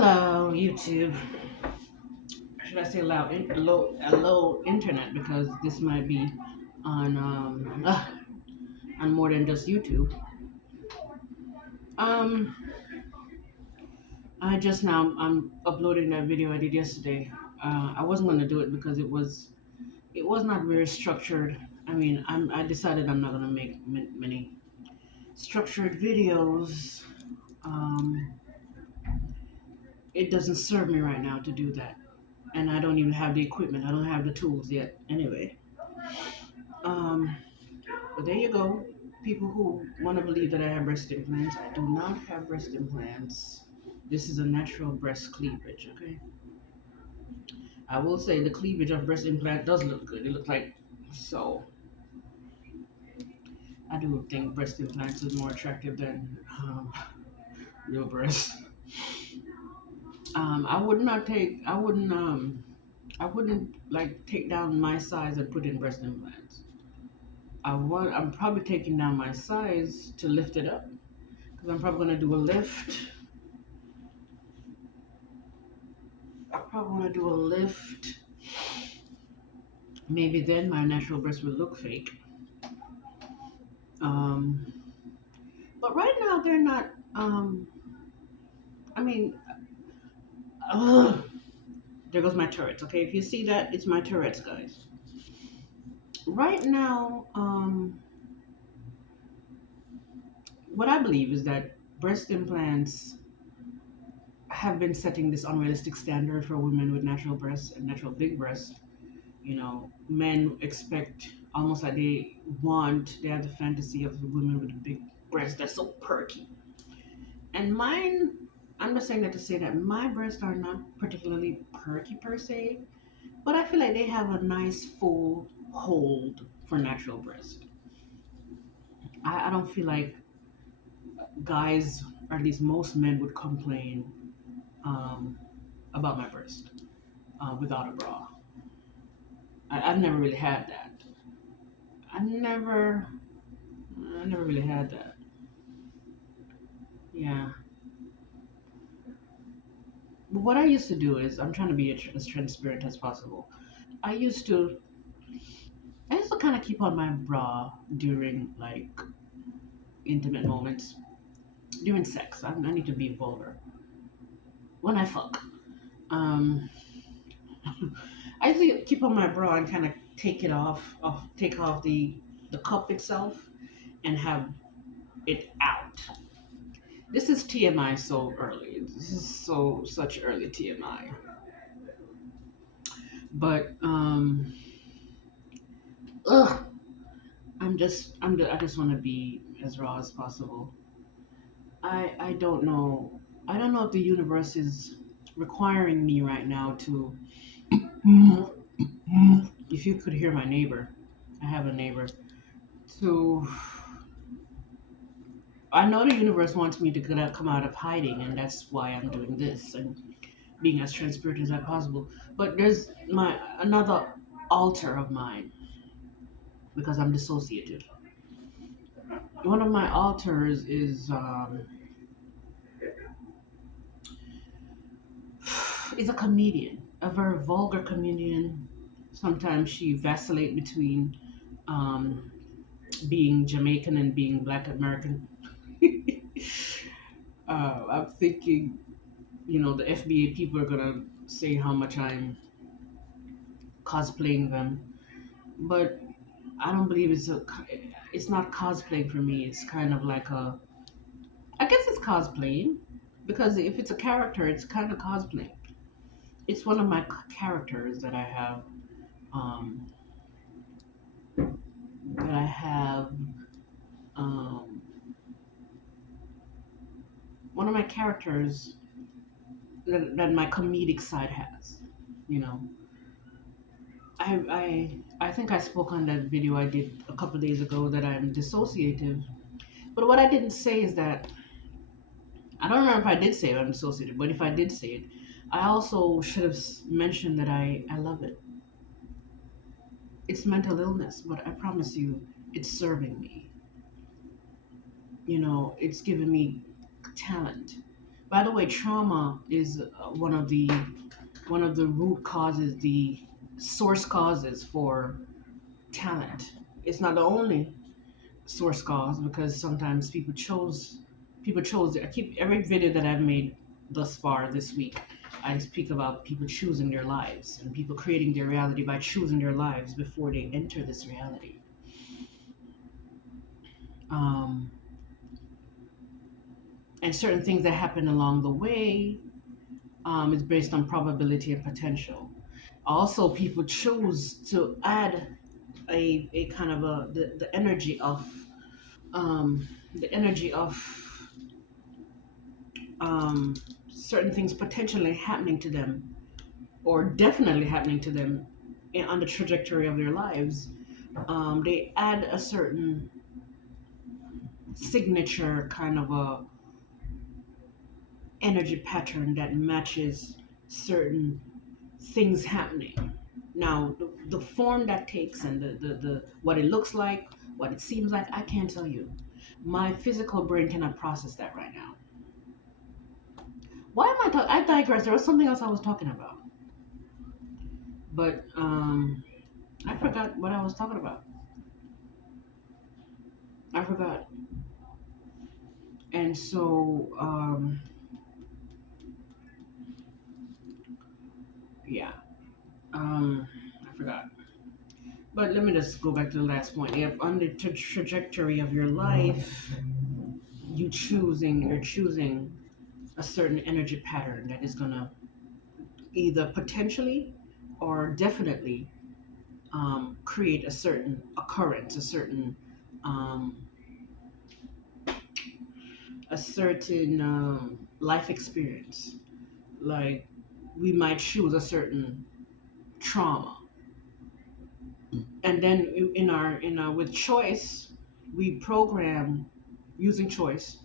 Hello, YouTube. Should I say low internet because this might be on on more than just YouTube. Um, I just now I'm uploading that video I did yesterday. I wasn't gonna do it because it was not very structured. I decided I'm not gonna make many structured videos. Um, it doesn't serve me right now to do that, and I don't even have the equipment. I don't have the tools yet. Anyway. Um, But there you go. People who want to believe that I have breast implants, I do not have breast implants. This is a natural breast cleavage, okay? I will say the cleavage of breast implant does look good. It looks like so. I do think breast implants is more attractive than real breasts. I wouldn't like take down my size and put in breast implants. I'm probably taking down my size to lift it up because I'm probably gonna do a lift. I probably want to do a lift. Maybe then my natural breast will look fake. Um, but right now they're not. I mean, ugh, there goes my Tourette's. Okay, if you see that, it's my Tourette's, guys. Right now, what I believe is that breast implants have been setting this unrealistic standard for women with natural breasts and natural big breasts. Men expect almost like they have the fantasy of the women with the big breasts that's so perky. And mine, I'm just saying that to say that my breasts are not particularly perky per se, but I feel like they have a nice full hold for natural breast. I don't feel like guys, or at least most men, would complain um, about my breast without a bra. I've never really had that. I never, I never really had that. Yeah. But what I used to do is, I'm trying to be as transparent as possible. I used to, I used to kind of keep on my bra during like intimate moments, during sex. I need to be vulgar when I fuck. Um, I used to keep on my bra and kind of take off the cup itself and have it out. This is TMI so early. This is such early TMI. But ugh, I just want to be as raw as possible. I don't know. I don't know if the universe is requiring me right now to. If you could hear my neighbor, I have a neighbor. So I know the universe wants me to come out of hiding, and that's why I'm doing this and being as transparent as I possible. But there's my another altar of mine because I'm dissociative. One of my altars is a comedian, a very vulgar comedian. Sometimes she vacillate between um, being Jamaican and being Black American. I'm thinking, the FBA people are gonna say how much I'm cosplaying them, but I don't believe it's not cosplaying for me. It's kind of like I guess it's cosplaying because if it's a character, it's kind of cosplaying. It's one of my characters um, that I have, um, one of my characters that my comedic side has, you know. I think I spoke on that video I did a couple of days ago that I'm dissociative. But what I didn't say is that I don't remember if I did say I'm dissociative, but if I did say it, I also should have mentioned that I love it. It's mental illness, but I promise you, it's serving me. It's given me talent. By the way, trauma is one of the root causes, the source causes for talent. It's not the only source cause because sometimes people chose. I keep every video that I've made thus far this week. I speak about people choosing their lives and people creating their reality by choosing their lives before they enter this reality. Um, and certain things that happen along the way is based on probability and potential. Also, people choose to add a kind of the energy of um, the energy of um, certain things potentially happening to them or definitely happening to them on the trajectory of their lives. They add a certain signature kind of a energy pattern that matches certain things happening. Now, the form that takes and the what it looks like, what it seems like, I can't tell you. My physical brain cannot process that right now. Why am I talking? I digress. There was something else I was talking about, but I forgot what I was talking about. I forgot. And so, yeah, I forgot. But let me just go back to the last point. If on the trajectory of your life, you're choosing a certain energy pattern that is gonna either potentially or definitely create a certain occurrence, um, a certain life experience. Like we might choose a certain trauma, and then in our with choice, we program using choice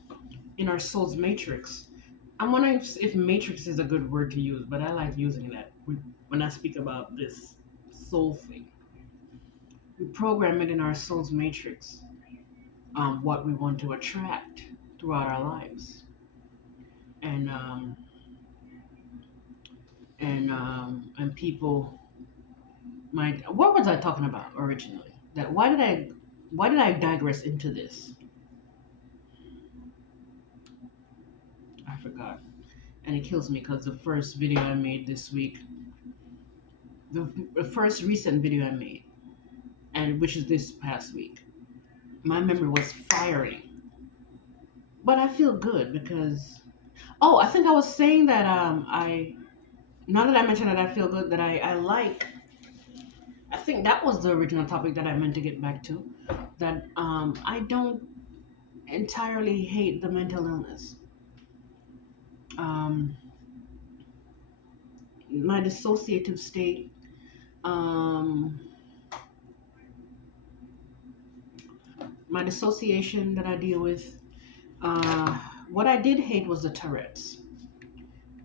in our soul's matrix. I'm wondering if matrix is a good word to use, but I like using that when I speak about this soul thing. We program it in our soul's matrix, what we want to attract throughout our lives, and and people might. What was I talking about originally? That why did I digress into this? I forgot, and it kills me because the first video I made this week, the first recent video I made, and which is this past week, my memory was firing. But I feel good because I think I was saying that I now that I mentioned that I feel good that I like. I think that was the original topic that I meant to get back to. That I don't entirely hate the mental illness. Um, my dissociative state. Um, my dissociation that I deal with. Uh, what I did hate was the Tourette's,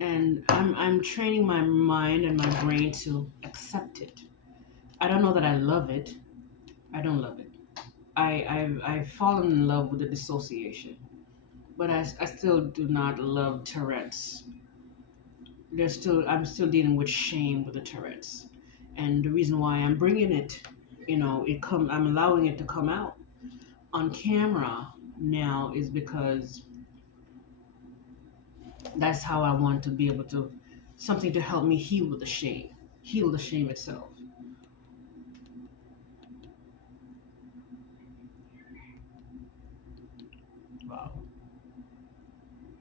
and I'm training my mind and my brain to accept it. I don't know that I love it. I don't love it. I've fallen in love with the dissociation, but I still do not love Tourette's. I'm still dealing with shame with the Tourette's, and the reason why I'm bringing it, I'm allowing it to come out on camera now is because that's how I want to be able to something to help me heal the shame itself. Wow.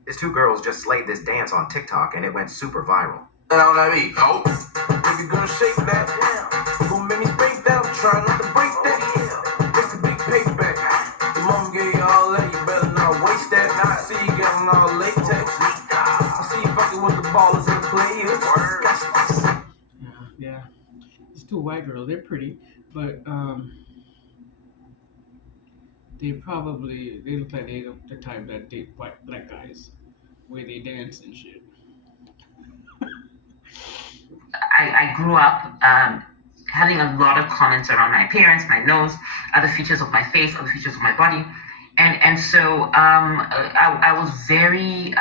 These two girls just slayed this dance on TikTok and it went super viral. You know what I mean? Oh, baby girl, shake that. Yeah. Gonna make me break that. I'm trying not to break that. Yeah. It's a big payback. Your mom gave you all that. You better not waste that. I see you getting all latex. I see you fucking with the ballers and the players. Yeah. It's two white girls. They're pretty, but they look like they the type that date white black guys where they dance and shit. I grew up having a lot of comments around my appearance, my nose, other features of my face, other features of my body. and so I was very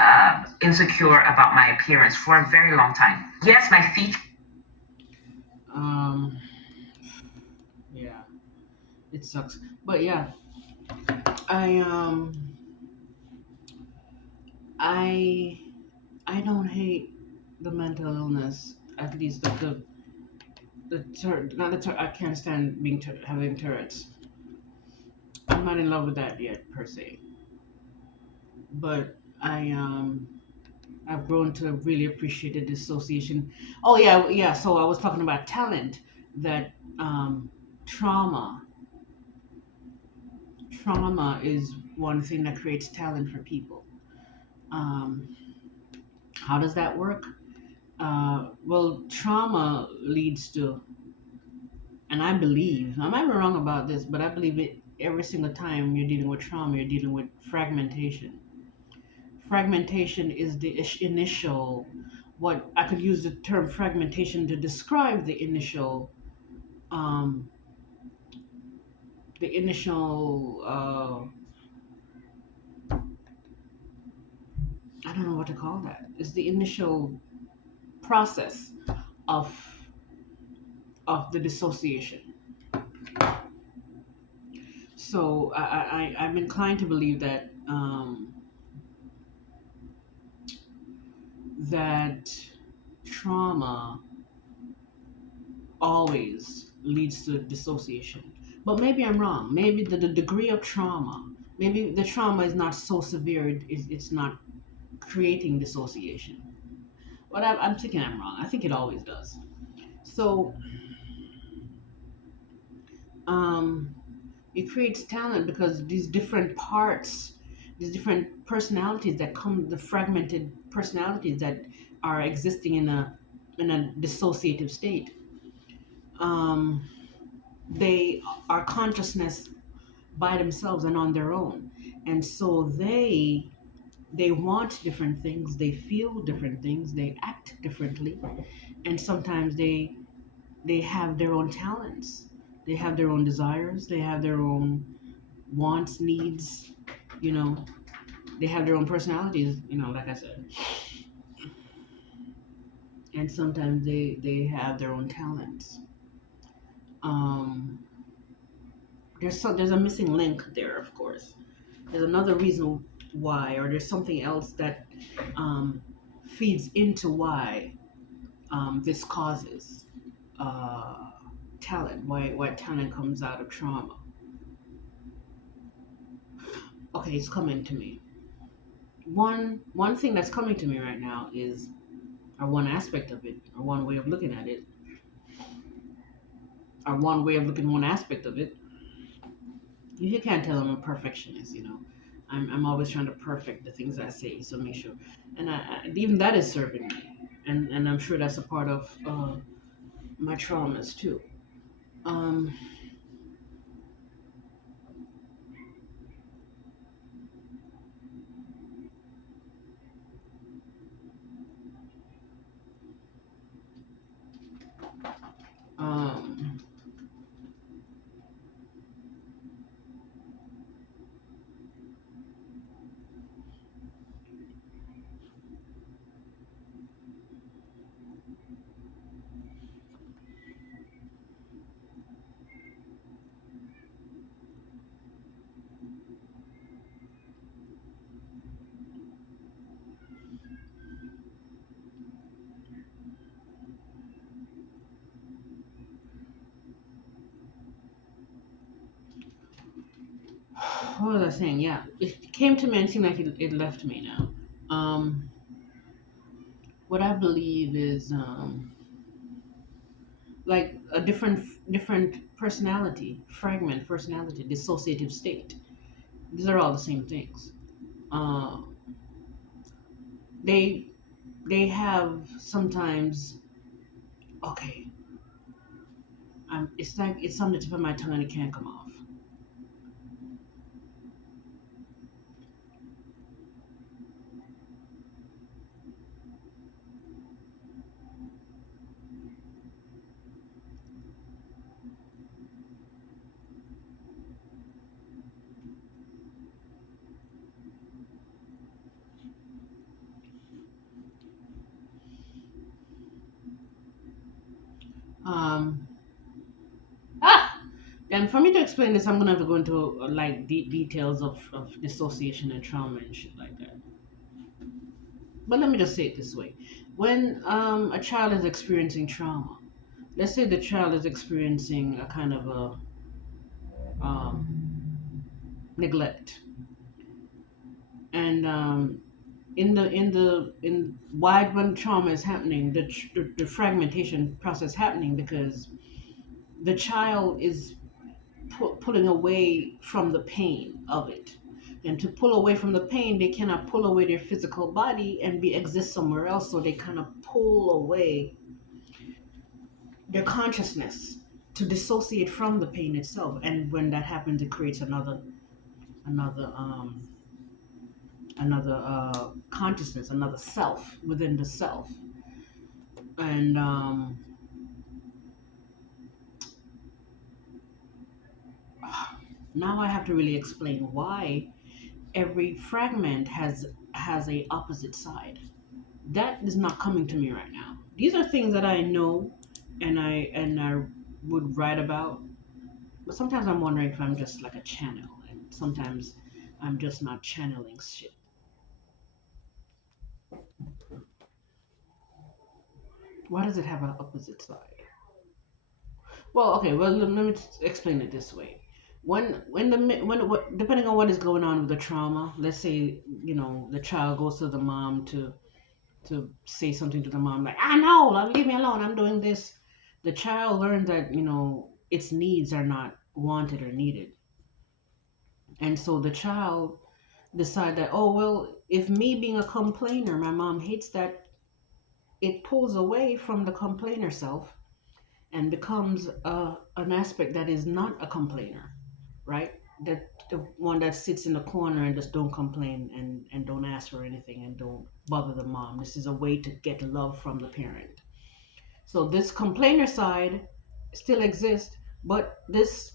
insecure about my appearance for a very long time. Yes, my feet. Um, yeah, it sucks. But yeah, I I I don't hate the mental illness. At least not I can't stand having Tourette's. I'm not in love with that yet per se. But I've grown to really appreciate the dissociation. Oh yeah, yeah. So I was talking about talent. That um, trauma trauma is one thing that creates talent for people. Um, how does that work? Well, trauma leads to, and I believe I might be wrong about this, but I believe it every single time you're dealing with trauma, you're dealing with fragmentation. Fragmentation is the initial. What I could use the term fragmentation to describe um, the initial. I don't know what to call that. It's the initial process of the dissociation. So I'm inclined to believe that that trauma always leads to dissociation. But maybe I'm wrong. Maybe the degree of trauma, maybe the trauma is not so severe, it's not creating dissociation. But I'm thinking I'm wrong. I think it always does. So um, it creates talent because these different parts, these different personalities that come, the fragmented personalities that are existing in a dissociative state, um, they are consciousness by themselves and on their own, and so they want different things, they feel different things, they act differently, and sometimes they have their own talents, they have their own desires, they have their own wants, needs, you know, they have their own personalities, like I said, and sometimes they have their own talents. um there's a missing link there, of course. There's another reason why, or there's something else that um, feeds into why this causes uh, talent, why talent comes out of trauma. Okay, it's coming to me. One thing that's coming to me right now is, or one aspect of it, or one way of looking at it, or one way of looking one aspect of it. You can't tell I'm a perfectionist, I'm always trying to perfect the things I say, so make sure, and even that is serving me, and I'm sure that's a part of my traumas too. Um, um, what was I saying? Yeah, it came to me and it seemed like it left me now. Um, what I believe is like a different personality, fragment personality, dissociative state. These are all the same things. Um, they they have sometimes, okay. It's like it's on the tip of my tongue and it can't come off. Um, ah, and for me to explain this, I'm gonna have to go into like details of dissociation and trauma and shit like that. But let me just say it this way: when a child is experiencing trauma, let's say the child is experiencing a kind of a neglect, and in why when trauma is happening, the fragmentation process happening because the child is pulling away from the pain of it. And to pull away from the pain, they cannot pull away their physical body and be exist somewhere else. So they kind of pull away their consciousness to dissociate from the pain itself. And when that happens, it creates another consciousness, another self within the self. And now I have to really explain why every fragment has a opposite side. That is not coming to me right now. These are things that I know and I would write about, but sometimes I'm wondering if I'm just like a channel, and sometimes I'm just not channeling shit. Why does it have an opposite side? Well, okay. Well, let me explain it this way. When what depending on what is going on with the trauma, let's say the child goes to the mom to say something to the mom like, "I know, like, leave me alone. I'm doing this." The child learns that its needs are not wanted or needed, and so the child decide that, oh well, if me being a complainer, my mom hates that, it pulls away from the complainer self and becomes an aspect that is not a complainer, right? That the one that sits in the corner and just don't complain and don't ask for anything and don't bother the mom. This is a way to get love from the parent. So this complainer side still exists, but this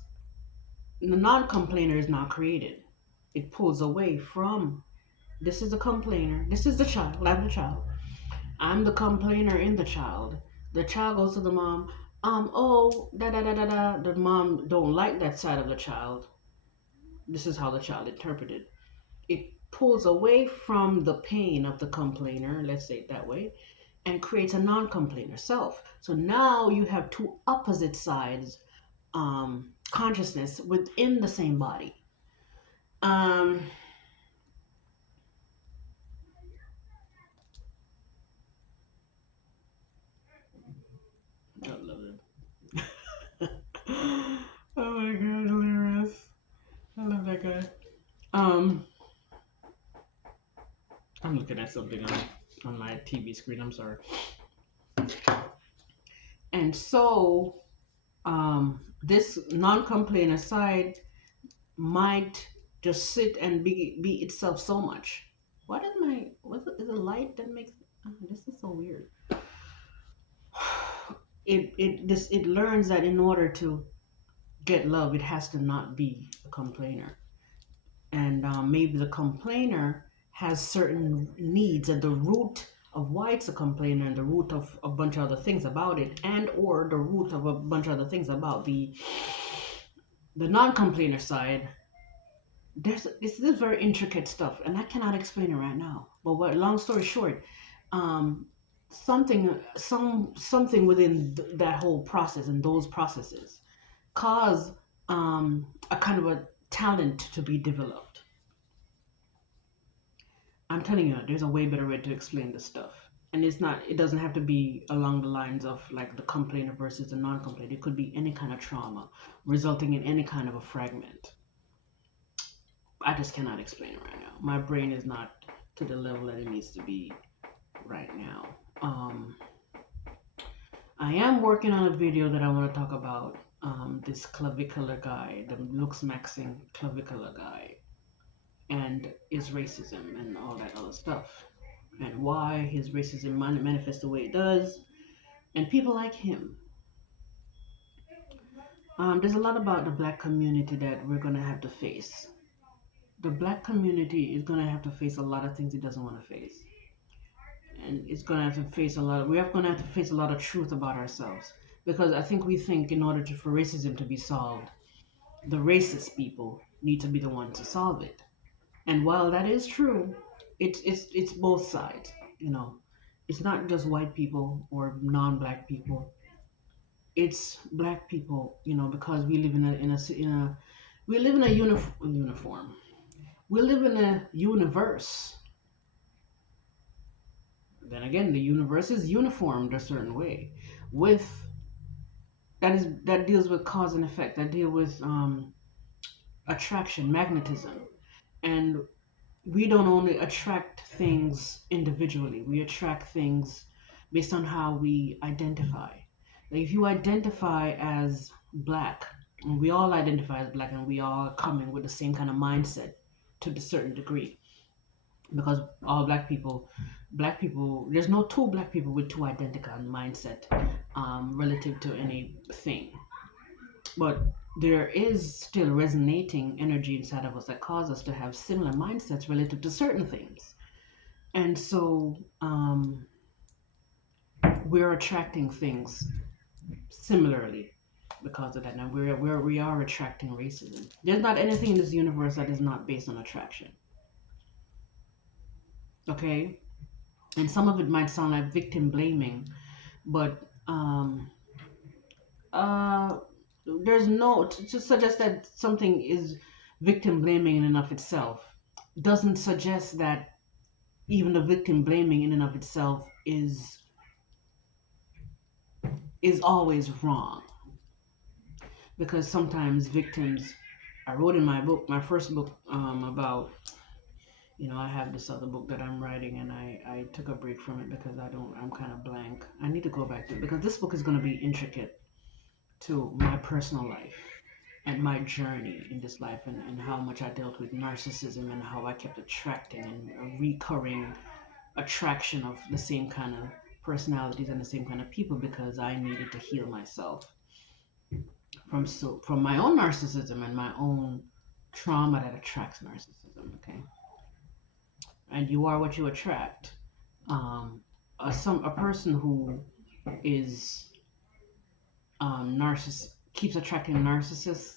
the non-complainer is not created. It pulls away from this is the complainer. This is the child. I'm the child. I'm the complainer in the child. The child goes to the mom. Oh, da da da da da. The mom don't like that side of the child. This is how the child interpreted. It pulls away from the pain of the complainer, let's say it that way, and creates a non-complainer self. So now you have two opposite sides, consciousness within the same body. Um, I love it. Oh my god, hilarious! I love that guy. Um, I'm looking at something on my TV screen. I'm sorry. And so, this non-complainer side might just sit and be itself so much. What is my what is a light that makes this is so weird. It learns that in order to get love, it has to not be a complainer, and maybe the complainer has certain needs at the root of why it's a complainer and the root of a bunch of other things about it and or the root of a bunch of other things about the non-complainer side. This is very intricate stuff and I cannot explain it right now, but what long story short, um something within that whole process and those processes cause a kind of a talent to be developed. I'm telling you, there's a way better way to explain this stuff. And it doesn't have to be along the lines of like the complainer versus the non-complainer. It could be any kind of trauma resulting in any kind of a fragment. I just cannot explain it right now. My brain is not to the level that it needs to be right now. I am working on a video that I want to talk about this clavicular guy, the looks maxing clavicular guy, and his racism and all that other stuff, and why his racism manifests the way it does, and people like him. There's a lot about the black community that we're gonna have to face. The black community is gonna have to face a lot of things it doesn't want to face, and it's gonna have to face a lot. We're gonna have to face a lot of truth about ourselves. Because I think we think in order for racism to be solved, the racist people need to be the one to solve it. And while that is true, it's both sides. You know, it's not just white people or non-black people. It's black people. You know, because we live in a we live in a uniform. We live in a universe. Then again, the universe is uniformed a certain way, with that deals with cause and effect. That deal with attraction, magnetism, and we don't only attract things individually. We attract things based on how we identify. Like if you identify as black, and we all identify as black, and we all come in with the same kind of mindset to a certain degree, because all black people, there's no two black people with two identical mindset relative to anything. But there is still resonating energy inside of us that cause us to have similar mindsets related to certain things. And so we're attracting things similarly because of that. Now we are attracting racism. There's not anything in this universe that is not based on attraction. Okay? And some of it might sound like victim blaming, but uh, there's no to suggest that something is victim blaming in and of itself doesn't suggest that even the victim blaming in and of itself is always wrong, because sometimes victims, I wrote in my book, my first book, about, I have this other book that I'm writing, and I took a break from it because I'm kind of blank. I need to go back to it because this book is going to be intricate to my personal life and my journey in this life, and how much I dealt with narcissism and how I kept attracting and a recurring attraction of the same kind of personalities and the same kind of people because I needed to heal myself from my own narcissism and my own trauma that attracts narcissism. Okay, and you are what you attract. A person who is keeps attracting narcissists,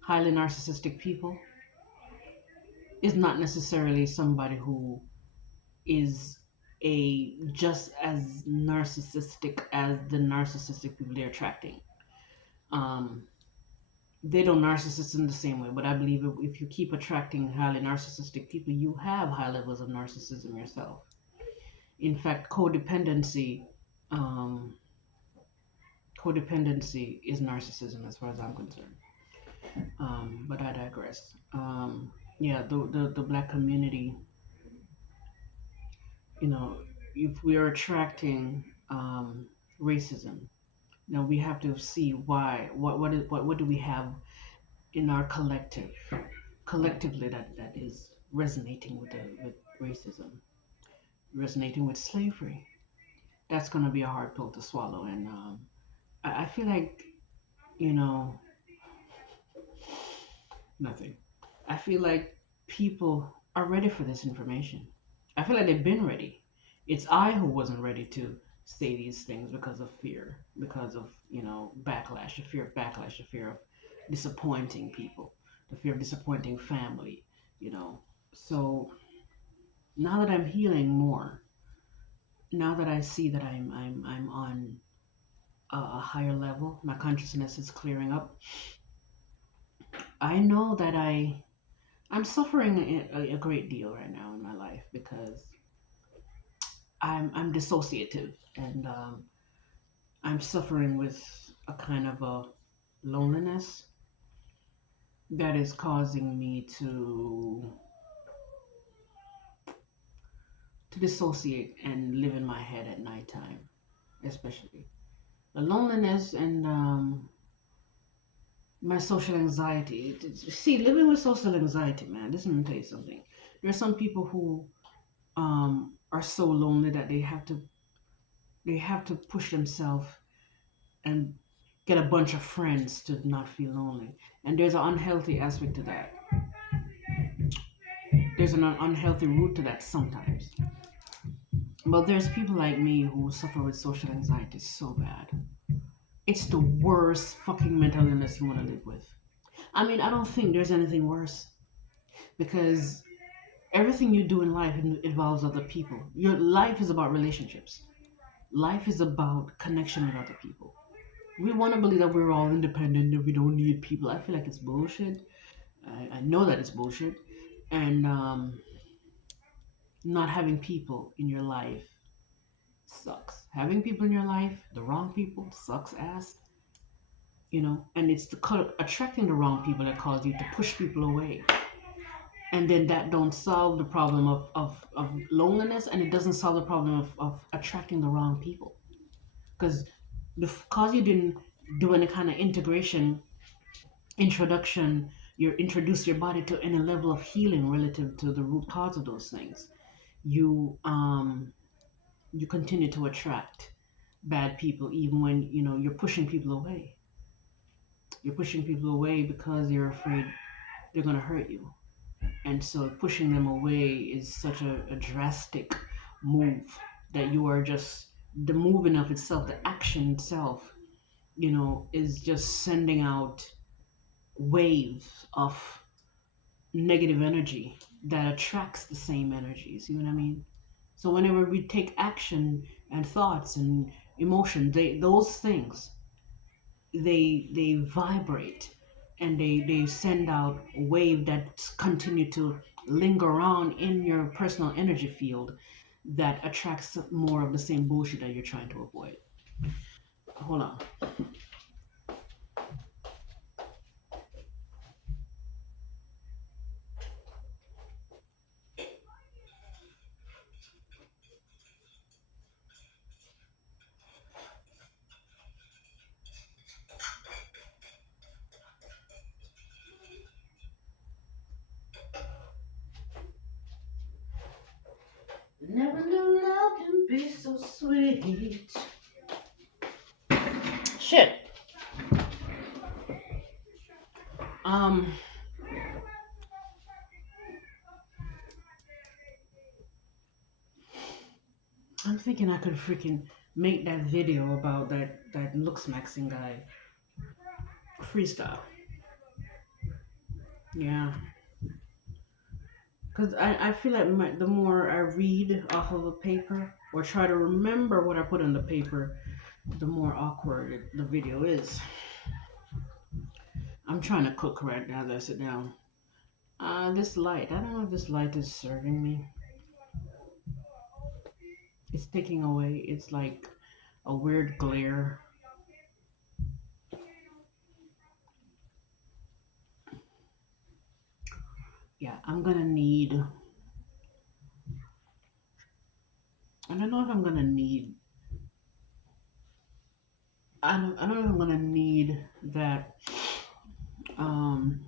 highly narcissistic people, is not necessarily somebody who is a just as narcissistic as the narcissistic people they're attracting. Um, they don't narcissists in the same way, but I believe if you keep attracting highly narcissistic people, you have high levels of narcissism yourself. In fact, um, codependency is narcissism as far as I'm concerned. But I digress. Yeah, the black community, if we are attracting racism, now we have to see why. What do we have in our collectively that is resonating with racism, resonating with slavery? That's gonna be a hard pill to swallow, and I feel like you know nothing. I feel like people are ready for this information. I feel like they've been ready. It's I who wasn't ready to say these things because of fear, because of, backlash, the fear of backlash, the fear of disappointing people, the fear of disappointing family, you know. So now that I'm healing more, now that I see that I'm on a higher level, my consciousness is clearing up. I know that I'm suffering a great deal right now in my life because I'm dissociative, and I'm suffering with a kind of a loneliness that is causing me to dissociate and live in my head at nighttime, especially the loneliness and my social anxiety. See, living with social anxiety, man. Listen, let me tell you something. There are some people who are so lonely that they have to push themselves and get a bunch of friends to not feel lonely. And there's an unhealthy aspect to that. There's an unhealthy root to that sometimes. But there's people like me who suffer with social anxiety so bad. It's the worst fucking mental illness you want to live with. I mean, I don't think there's anything worse because everything you do in life involves other people. Your life is about relationships. Life is about connection with other people. We want to believe that we're all independent, that we don't need people. I feel like it's bullshit. I know that it's bullshit. And not having people in your life sucks. Having people in your life, the wrong people, sucks ass. And it's attracting the wrong people that cause you to push people away. And then that don't solve the problem of loneliness, and it doesn't solve the problem of attracting the wrong people. Because because you didn't do any kind of introduction, you introduce your body to any level of healing relative to the root cause of those things. You um you continue to attract bad people even when you're pushing people away. You're pushing people away because you're afraid they're going to hurt you, and so pushing them away is such a drastic move that you are just the moving of itself, the action itself, is just sending out waves of negative energy that attracts the same energies. You know what I mean? So whenever we take action and thoughts and emotion, those things they vibrate, and they send out a wave that continue to linger on in your personal energy field that attracts more of the same bullshit that you're trying to avoid. Hold on. Never knew love can be so sweet. Shit. um I'm thinking I could freaking make that video about that looks maxing guy freestyle. Yeah. Because I feel like the more I read off of a paper or try to remember what I put on the paper, the more awkward the video is. I'm trying to cook right now as I sit down. This light, I don't know if this light is serving me. It's taking away, it's like a weird glare. Yeah, I'm gonna need, I don't know if I'm gonna need, I don't know if I'm gonna need that, um,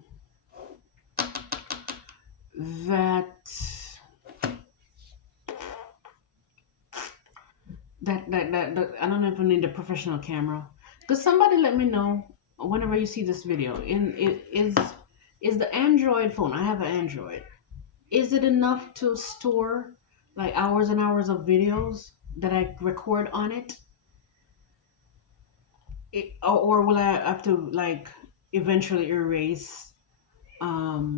that that I don't know if I need a professional camera. Cause somebody let me know whenever you see this video. In it is the Android phone. I have an Android. Is it enough to store like hours and hours of videos that I record on it? Or will I have to like eventually erase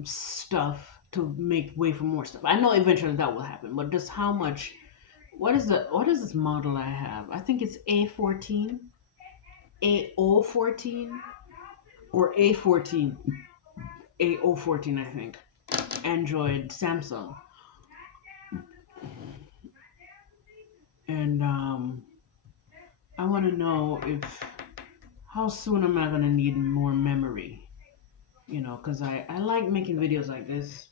stuff to make way for more stuff? I know eventually that will happen, but just how much? What is this model I have? I think it's A14. A014 or A14, A014, I think. Android Samsung. And I want to know if how soon am I going to need more memory? Because I like making videos like this.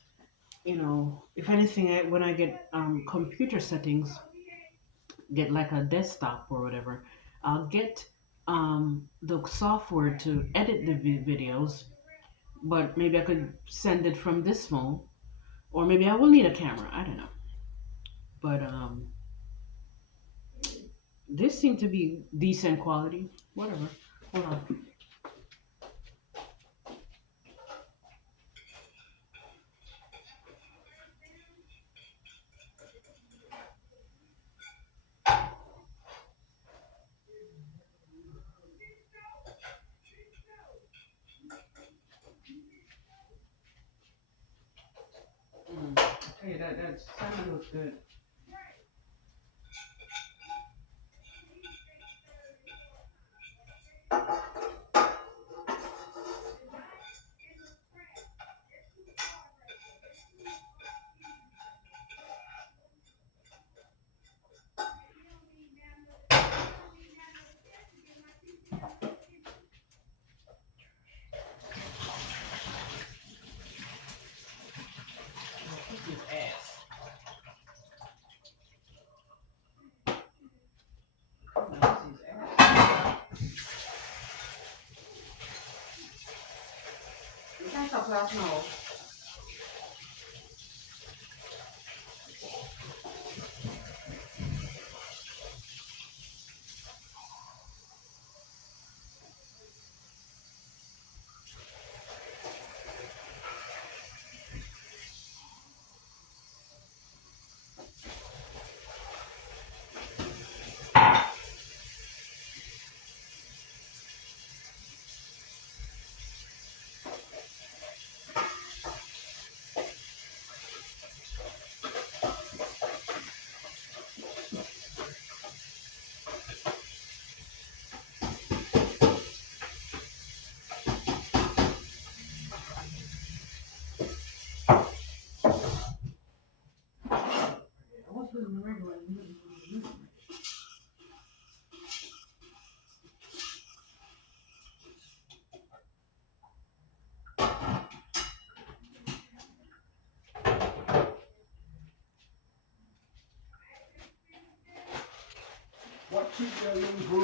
If anything, when I get computer settings, get like a desktop or whatever, I'll get the software to edit the videos, but maybe I could send it from this phone, or maybe I will need a camera. I don't know. But this seemed to be decent quality. Whatever. Hold on. that salmon looks good. Kick his ass. That's his ass. You can't talk loud now. What's with the regular? What you doing, bro?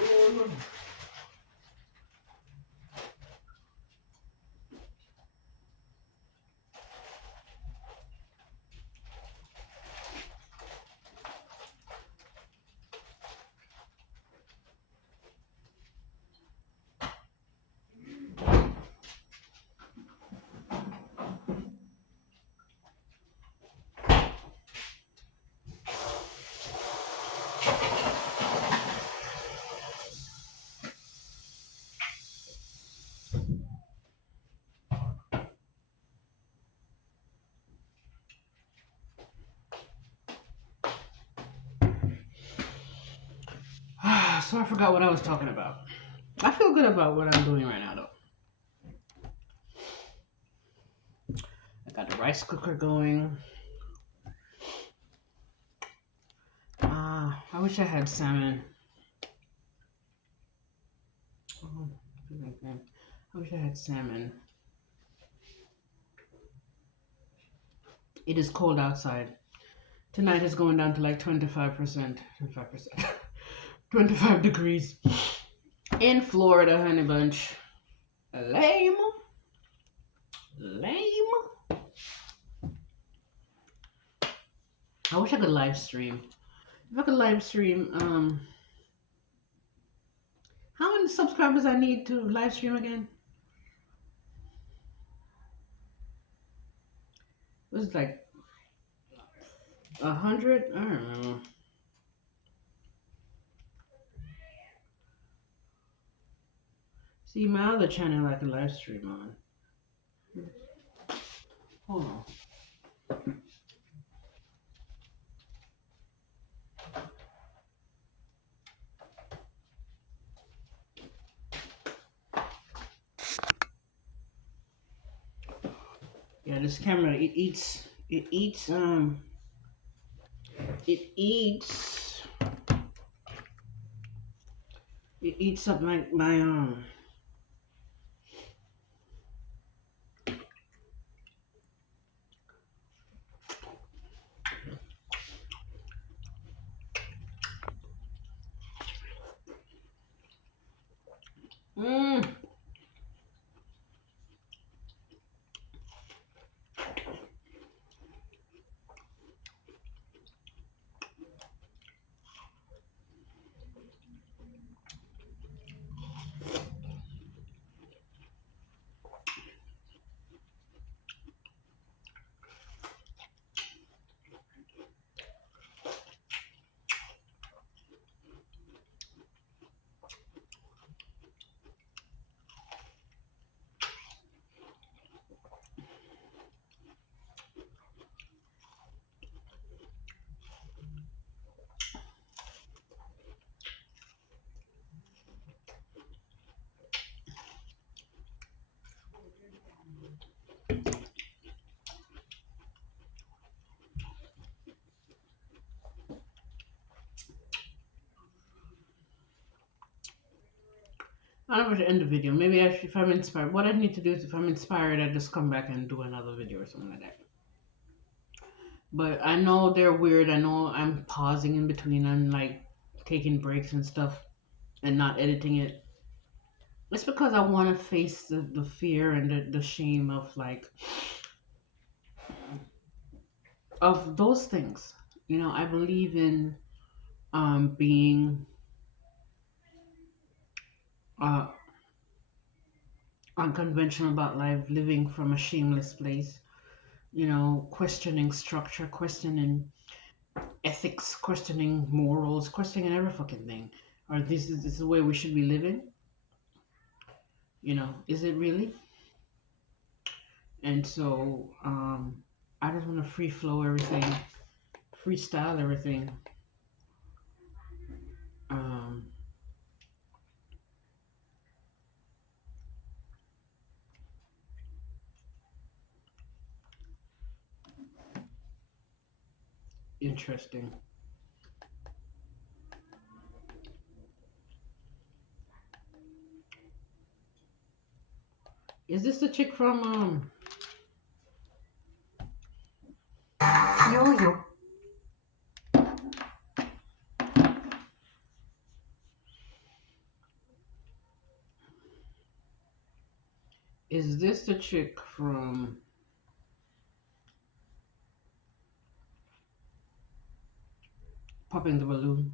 So I forgot what I was talking about. I feel good about what I'm doing right now, though. I got the rice cooker going. I wish I had salmon. Oh, I wish I had salmon. It is cold outside. Tonight is going down to like 25%. 25%. 25 degrees. In Florida, honey bunch. Lame. Lame. I wish I could live stream. If I could live stream, how many subscribers I need to live stream again? It was like 100? I don't know. See, my other channel I can live stream on. Hold on. Yeah, this camera, it eats it eats it eats up my mm. I don't know to end the video. Maybe if I'm inspired, what I need to do is if I'm inspired, I just come back and do another video or something like that. But I know they're weird. I know I'm pausing in between and like taking breaks and stuff and not editing it. It's because I want to face the fear and the shame of like of those things. You know, I believe in being uh, unconventional about life, living from a shameless place. You know, questioning structure, questioning ethics, questioning morals, questioning every fucking thing. Or this is the way we should be living? You know, is it really? And so I just want to free flow everything, freestyle everything. Um, Interesting. Is this the chick from Yo-yo. is this the chick from Popping the Balloon?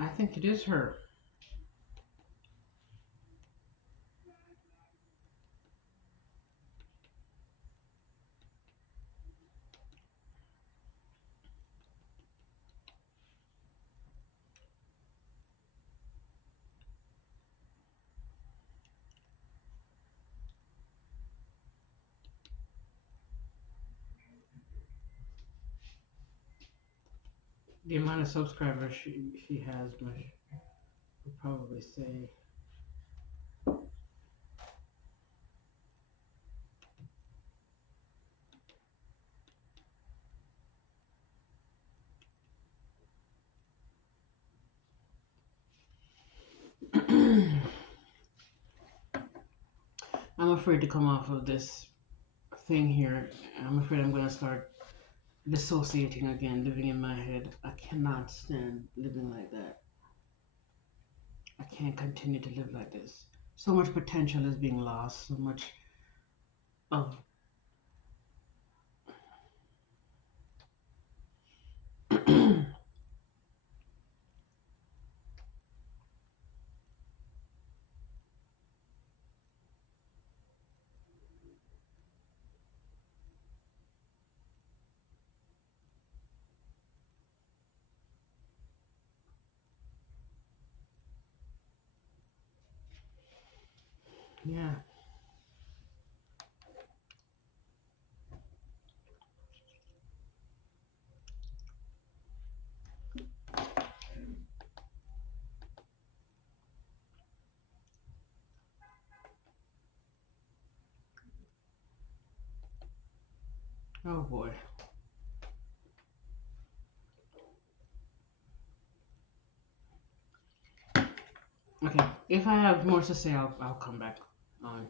I think it is her. The amount of subscribers she has would probably say. I'm afraid to come off of this thing here. I'm afraid I'm gonna start dissociating again, living in my head. I cannot stand living like that. I can't continue to live like this. So much potential is being lost. So much of yeah. Oh boy. Okay. If I have more to say, I'll come back on.